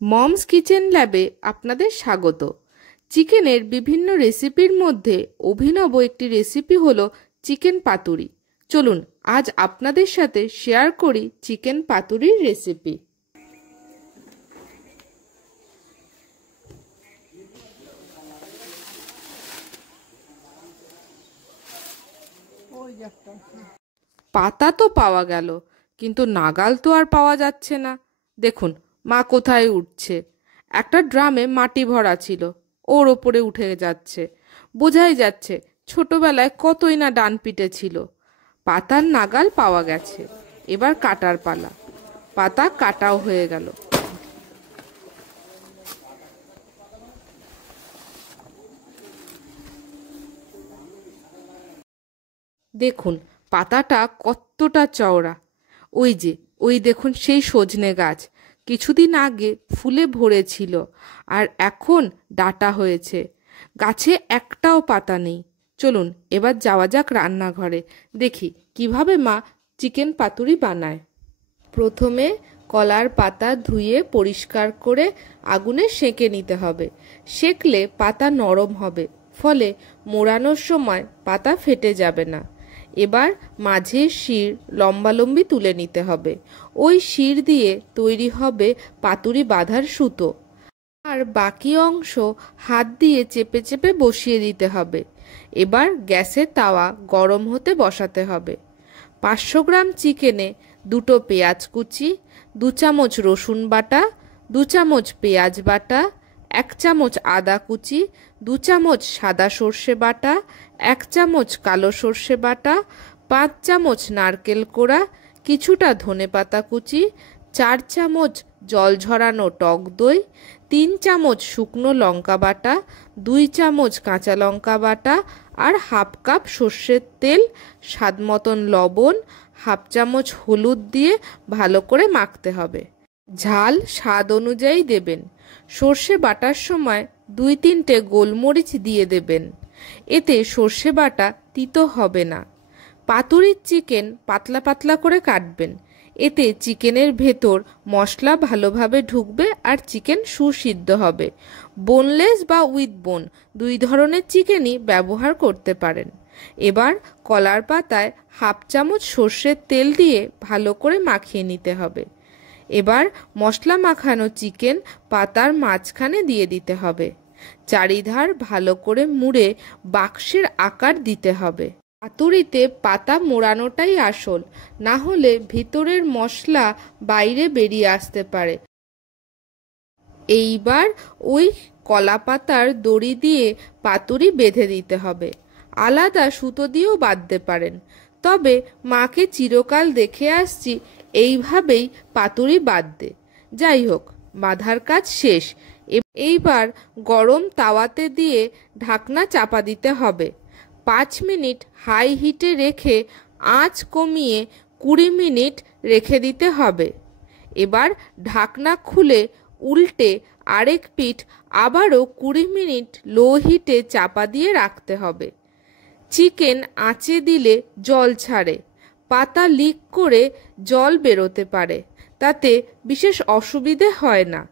Moms kitchen ল্যাবে আপনাদের স্বাগত। চিকেনের বিভিন্ন রেসিপির মধ্যে অভিনব একটি রেসিপি হলো চিকেন পাতুরি। চলুন আজ আপনাদের সাথে শেয়ার করি চিকেন পাতুরির রেসিপি। পাতা তো পাওয়া গেল, কিন্তু নাগাল তো আর পাওয়া যাচ্ছে না। দেখুন মা কোথায় উঠছে। একটা ড্রামে মাটি ভরা ছিল, ওর ওপরে উঠে যাচ্ছে। বোঝাই যাচ্ছে ছোটবেলায় কতই না ডান পিটে ছিল। পাতার নাগাল পাওয়া গেছে, এবার কাটার পালা। পাতা কাটাও হয়ে গেল। দেখুন পাতাটা কতটা চওড়া। ওই দেখুন সেই সজনে গাছ কিছুদিন আগে ফুলে ভরেছিল, আর এখন ডাঁটা হয়েছে। গাছে একটাও পাতা নেই। চলুন এবার যাওয়া যাক রান্নাঘরে, দেখি কিভাবে মা চিকেন পাতুরি বানায়। প্রথমে কলার পাতা ধুয়ে পরিষ্কার করে আগুনে সেঁকে নিতে হবে। সেঁকলে পাতা নরম হবে, ফলে মোড়ানোর সময় পাতা ফেটে যাবে না। এবার মাঝের শির লম্বালম্বি তুলে নিতে হবে। ওই শির দিয়ে তৈরি হবে পাতুরি বাঁধার সুতো। আর বাকি অংশ হাত দিয়ে চেপে চেপে বসিয়ে দিতে হবে। এবার গ্যাসে তাওয়া গরম হতে বসাতে হবে। 500 গ্রাম চিকেনে 2টো পেঁয়াজ কুচি, 2 চামচ রসুন বাটা, 2 চামচ পেঁয়াজ বাটা, 1 চামচ আদা কুচি, 2 চামচ সাদা সর্ষে বাটা, 1 চামচ কালো সর্ষে বাটা, 5 চামচ নারকেল কোড়া, কিছুটা ধনেপাতা কুচি, 4 চামচ জল ঝরানো টক দই, 3 চামচ শুকনো লঙ্কা বাটা, 2 চামচ কাঁচা লঙ্কা বাটা, আর হাফ কাপ সর্ষের তেল, স্বাদ মতন লবণ, হাফ চামচ হলুদ দিয়ে ভালো করে মাখতে হবে। ঝাল স্বাদ অনুযায়ী দেবেন। সর্ষে বাটার সময় 2-3টে গোলমরিচ দিয়ে দেবেন, এতে সর্ষে বাটা তিতো হবে না। পাতুরির চিকেন পাতলা পাতলা করে কাটবেন, এতে চিকেনের ভেতর মশলা ভালোভাবে ঢুকবে আর চিকেন সুসিদ্ধ হবে। বোনলেস বা উইথ বোন 2 ধরনের চিকেনই ব্যবহার করতে পারেন। এবার কলার পাতায় হাফ চামচ সর্ষের তেল দিয়ে ভালো করে মাখিয়ে নিতে হবে। এবার মশলা মাখানো চিকেন পাতার মাঝখানে দিয়ে দিতে হবে। চারিধার ভালো করে মুড়ে বাক্সের আকার দিতে হবে। পাতুরিতে পাতা মোড়ানোটাই আসল, না হলে ভিতরের মশলা বাইরে বেরিয়ে আসতে পারে। এইবার ওই কলা পাতার দড়ি দিয়ে পাতুরি বেঁধে দিতে হবে। আলাদা সুতো দিয়েও বাঁধতে পারেন, তবে মাকে চিরকাল দেখে আসছি এইভাবেই পাতুরি বাঁধতে। যাই হোক, বাঁধার কাজ শেষ। এইবার গরম তাওয়াতে দিয়ে ঢাকনা চাপা দিতে হবে। 5 মিনিট হাই হিটে রেখে আঁচ কমিয়ে 20 মিনিট রেখে দিতে হবে। এবার ঢাকনা খুলে উল্টে আরেক পিঠ আবারও 20 মিনিট লো হিটে চাপা দিয়ে রাখতে হবে। চিকেন আঁচে দিলে জল ছাড়ে, পাতা লিক করে জল বেরোতে পারে, তাতে বিশেষ অসুবিধে হয় না।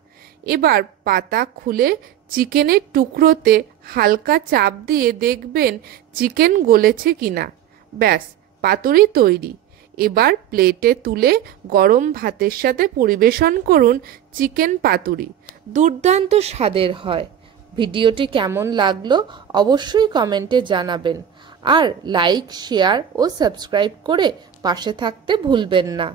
এবার পাতা খুলে চিকেনের টুকরোতে হালকা চাপ দিয়ে দেখবেন চিকেন গলেছে কিনা। ব্যাস, পাতুরি তৈরি। এবার প্লেটে তুলে গরম ভাতের সাথে পরিবেশন করুন চিকেন পাতুরি। দুর্দান্ত স্বাদের হয়। ভিডিওটি কেমন লাগলো অবশ্যই কমেন্টে জানাবেন, আর লাইক, শেয়ার ও সাবস্ক্রাইব করে পাশে থাকতে ভুলবেন না।